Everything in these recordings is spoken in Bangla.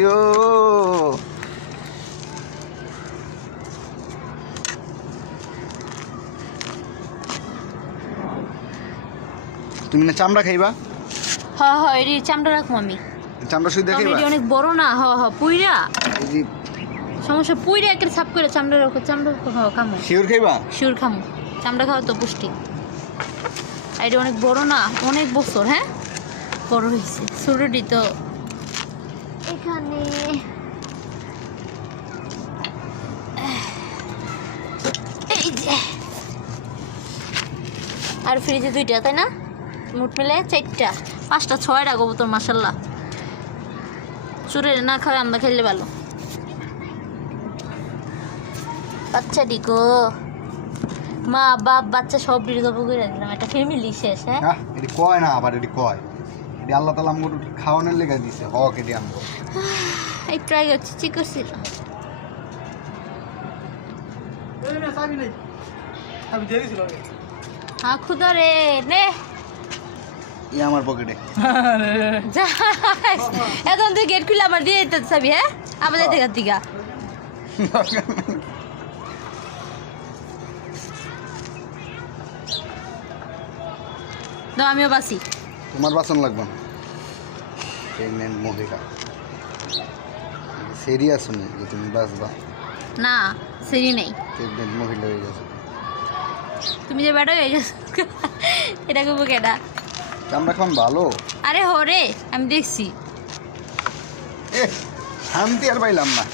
ইয়ো তুমি না চামড়া খাইবা? হ্যাঁ হ্যাঁ এটি চামড়া রাখবো আমি। চামড়া শুই দেখাইবা? এটি অনেক বড় না। হ্যাঁ হ্যাঁ পুইরা এই যে সমস্যা, পুইরা একটা সাপ করে চামড়া রাখো, চামড়া খাও, খামো শিওর খাইবা? শিওর খামো, চামড়া খাওয়া তো পুষ্টি। এটা অনেক বড় না, অনেক বছর, হ্যাঁ বড় হয়েছে। ছোটটি তো এখানে এই যে, আর ফ্রিজে 2টা, তাই না? মোট মিলে 4টা 5টা 6টা কবুতর মাশাল্লাহ। চুরে না খাওয়া আমরা খেললে ভালো। বাচ্চা ডিগো মা বাপ বাচ্চা সব ডিগো করে দিলাম, একটা ফ্যামিলি শেষ। হ্যাঁ এটি কয় না, আবার এটি কয় এটি আল্লাহ তাআলা আমগো খাওয়ানোর লেগে দিছে। হক এটি আমগো এই ট্রাই করছি, ঠিক করছিল। হ্যাঁ খুদা রে নে আমার পকেটে এখন তুই গেট খুলে আমার দিয়ে দিতে চাবি। হ্যাঁ আবার যাইতে কার্তিকা তো আমিও বাসি। তোমার বাসন লাগবে না। প্রেগনেন্ট মহিলা সিরিয়াস শুনে যে তুমি বাসবা না সিরি নেই, প্রেগনেন্ট মহিলা হয়ে গেছে। তুমি যে বেটা হয়ে গেছো এটা করবো কেটা? আমরা এখন ভালো। আরে হরে আমি দেখছি। এ শান্তি আর পাইলাম না।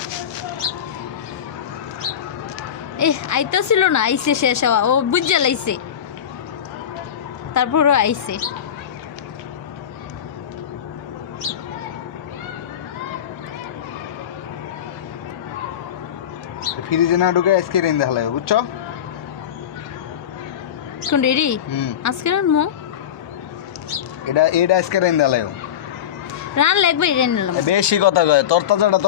আইতে ছিল না, আইসে শেষ হওয়া, ও বুঝে লাইছে তারপরও আইসে। ফ্রিজে না ঢুকে আজকে রেন্দে হালায়, বুঝছো? কোন রেডি আজকে রানমো? এটা আজকে রেন্দে হালায়। রান লাগবে, রেন নিলাম। বেশি কথা কয়, তরতাজাটা